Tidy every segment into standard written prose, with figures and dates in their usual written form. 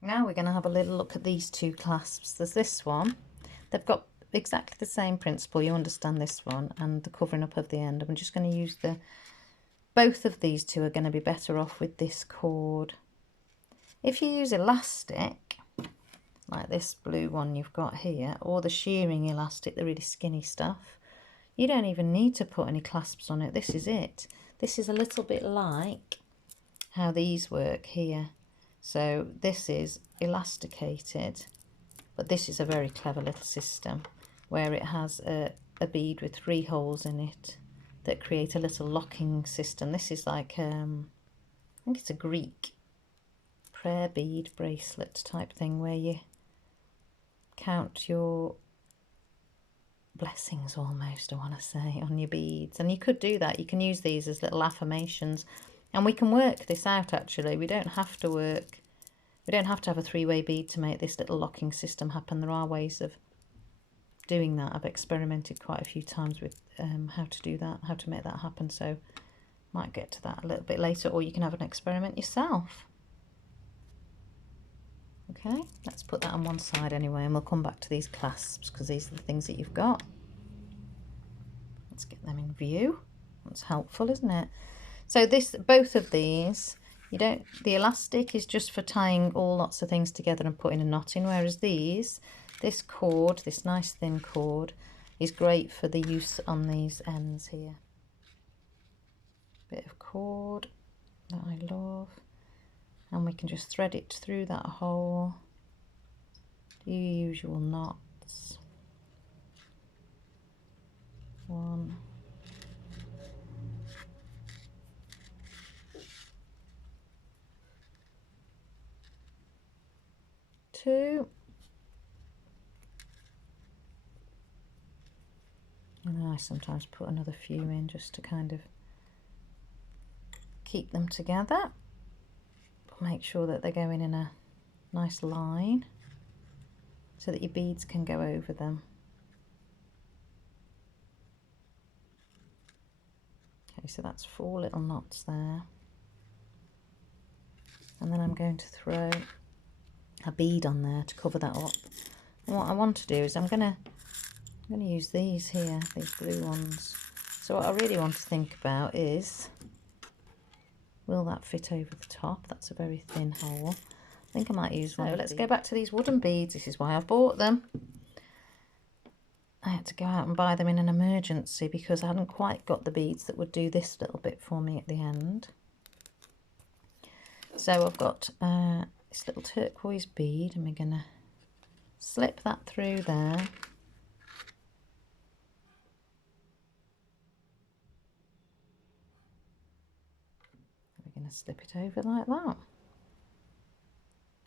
Now we're going to have a little look at these two clasps. There's this one. They've got exactly the same principle. You understand this one and the covering up of the end. I'm just going to use both of these two are going to be better off with this cord. If you use elastic, like this blue one you've got here, or the shearing elastic, the really skinny stuff, you don't even need to put any clasps on it. This is it. This is a little bit like how these work here. So this is elasticated, but this is a very clever little system where it has a bead with 3 holes in it that create a little locking system. This is like, I think it's a Greek prayer bead bracelet type thing where you count your blessings almost, I want to say, on your beads. And you could do that. You can use these as little affirmations. And we can work this out actually. We don't have to have a 3-way bead to make this little locking system happen. There are ways of doing that. I've experimented quite a few times with how to do that, how to make that happen. So might get to that a little bit later, or you can have an experiment yourself. Okay, let's put that on one side anyway, and we'll come back to these clasps because these are the things that you've got. Let's get them in view. That's helpful, isn't it? So both of these, the elastic is just for tying lots of things together and putting a knot in, whereas this cord, this nice thin cord, is great for the use on these ends here. Bit of cord that I love, and we can just thread it through that hole. Do your usual knots. 1, 2, and I sometimes put another few in just to kind of keep them together, but make sure that they're going in a nice line so that your beads can go over them. Okay, so that's 4 little knots there, and then I'm going to throw a bead on there to cover that up. And what I want to do is I'm going to use these here, these blue ones. So what I really want to think about is, will that fit over the top? That's a very thin hole. I think I might use one. So let's go back to these wooden beads. This is why I've bought them. I had to go out and buy them in an emergency because I hadn't quite got the beads that would do this little bit for me at the end. So I've got this little turquoise bead, and we're going to slip that through there. We're going to slip it over like that.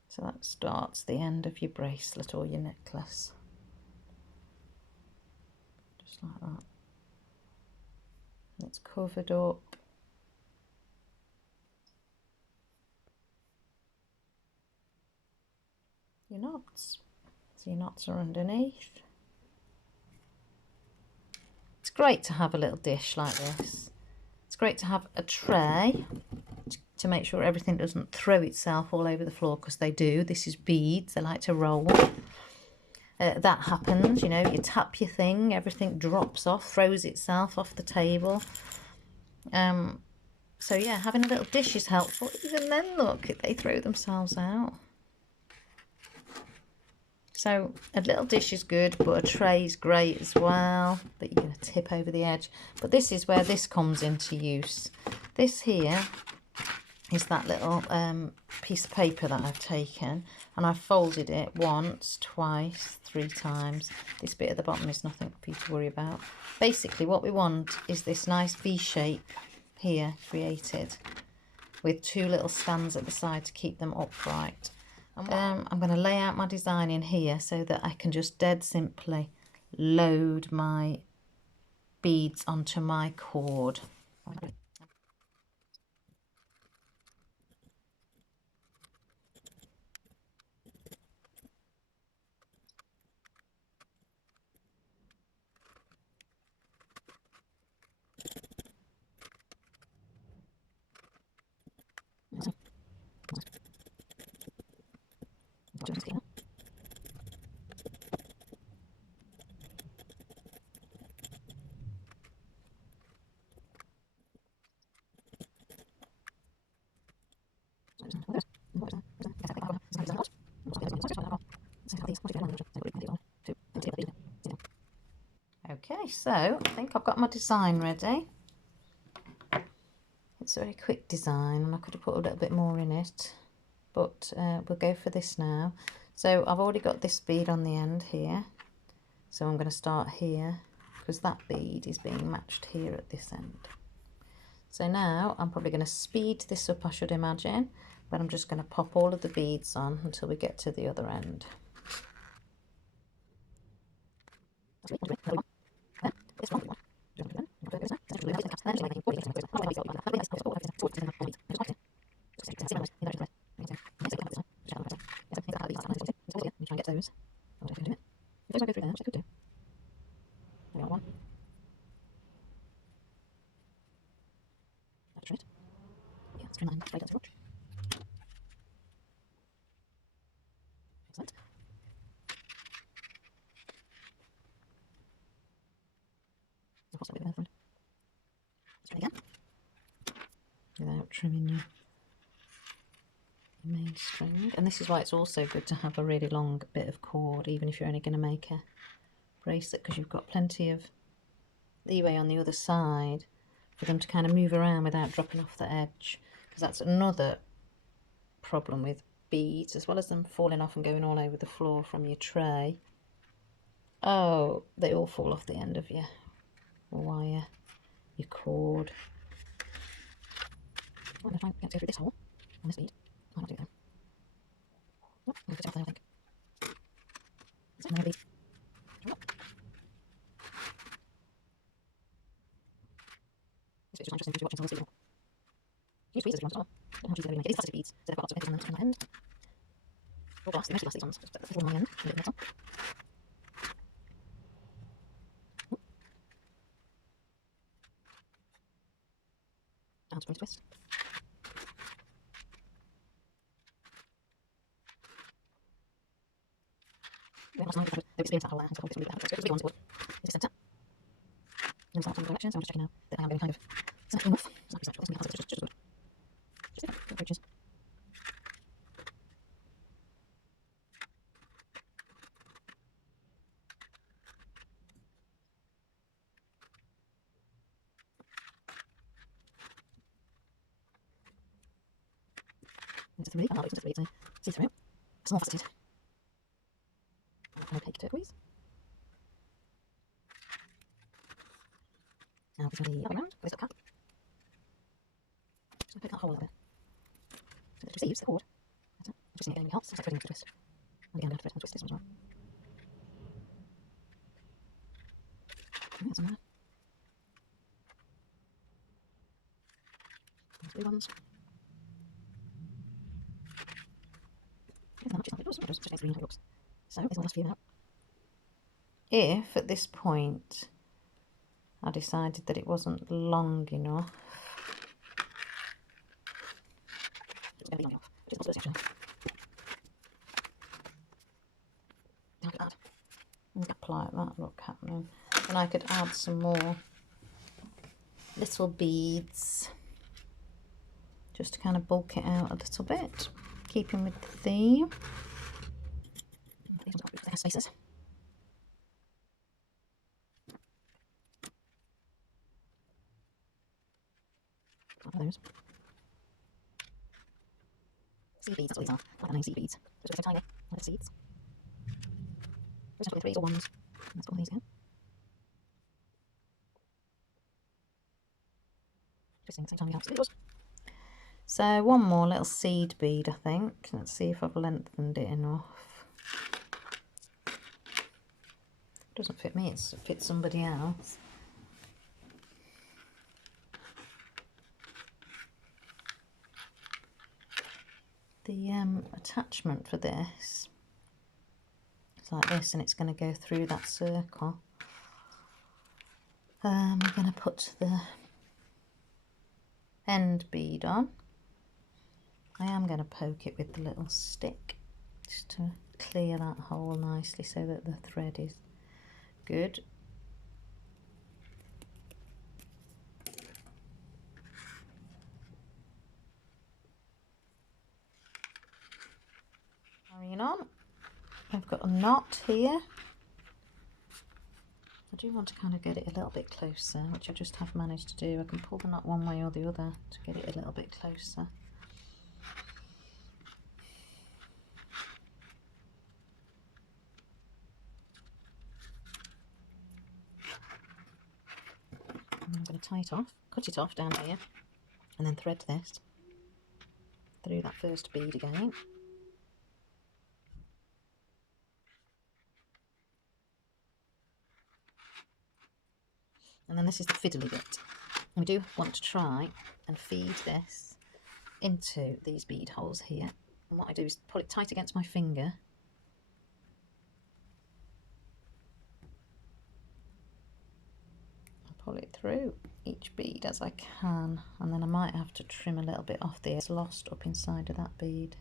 So that starts the end of your bracelet or your necklace. Just like that. And it's covered up. Your knots. So your knots are underneath. It's great to have a little dish like this. It's great to have a tray to make sure everything doesn't throw itself all over the floor, because they do. This is beads, they like to roll. That happens, you know, you tap your thing, everything drops off, throws itself off the table. So yeah, having a little dish is helpful. Even then, look, they throw themselves out. So a little dish is good, but a tray is great as well, that you're going to tip over the edge. But this is where this comes into use. This here is that little piece of paper that I've taken, and I've folded it once, twice, 3 times. This bit at the bottom is nothing for you to worry about. Basically what we want is this nice V shape here created with 2 little stands at the side to keep them upright. I'm going to lay out my design in here so that I can just dead simply load my beads onto my cord. Okay, so I think I've got my design ready. It's a very quick design and I could have put a little bit more in it, but we'll go for this now. So I've already got this bead on the end here, so I'm going to start here because that bead is being matched here at this end. So now I'm probably going to speed this up, I should imagine, but I'm just going to pop all of the beads on until we get to the other end. Without trimming your main string. And this is why it's also good to have a really long bit of cord, even if you're only going to make a bracelet, because you've got plenty of leeway on the other side for them to kind of move around without dropping off the edge, because that's another problem with beads, as well as them falling off and going all over the floor from your tray. Oh, they all fall off the end of your wire, your cord. I'm going to try and get to go through this hole on this bead. Might not do that. Oh, I'm going to put it off there, I think. Is that another bead? It's just interesting to watch until this bead. Use tweezers if you want as well. Don't have to use every make it. These plastic beads, so they've got lots of edges on them on that end. Or glass, mostly glass these ones. Just put the little on my end and a bit of metal. And spring twist. Yeah, last time I experienced that whole so this will be better. So the big ones would. Is this centre? And start from the direction, so I'm just checking now that I am going kind of centre enough. It's not central, it's just good. Just there, good bridges. Into 3, I'll into 3, so see through. Small faceted. An opaque turquoise. Now this will be up and round with this little cap. Just going to poke that hole a little bit. So it receives the cord. That's it. Twisting it again really helps. It's like threading the twist. And again, I'm going to have to twist this one as well. That's on there. Those blue ones. Not much, it does. It just makes green how it looks. So, it's the last few now. If at this point I decided that it wasn't long enough, it's going to be long enough, which is a possibility actually. I could add a gap like that look happening, and I could add some more little beads just to kind of bulk it out a little bit, keeping with the theme. These ones got big spaces. Those seed beads, that's what these are. I like the name seed beads. Just so tiny, like seeds. Those are 3s or 1s. Let's put these in. Twisting at the same time we have to do. So one more little seed bead, I think. Let's see if I've lengthened it enough. It doesn't fit me, it fits somebody else. The attachment for this is like this, and it's going to go through that circle. We're going to put the end bead on. I am going to poke it with the little stick just to clear that hole nicely so that the thread is good. Carrying on, I've got a knot here. I do want to kind of get it a little bit closer, which I just have managed to do. I can pull the knot one way or the other to get it a little bit closer. And I'm going to tie it off, cut it off down here, and then thread this through that first bead again. And then this is the fiddly bit. We do want to try and feed this into these bead holes here. And what I do is pull it tight against my finger. And pull it through each bead as I can. And then I might have to trim a little bit off the lost up inside of that bead.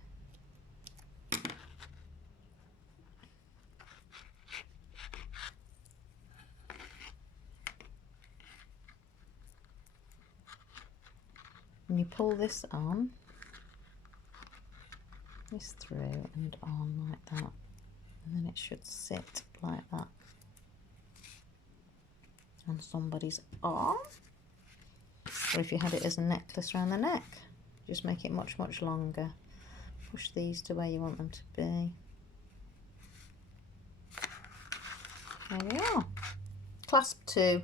And you pull this on, this through and on like that, and then it should sit like that on somebody's arm. Or if you had it as a necklace around the neck, just make it much, much longer. Push these to where you want them to be. There we are. Clasp 2.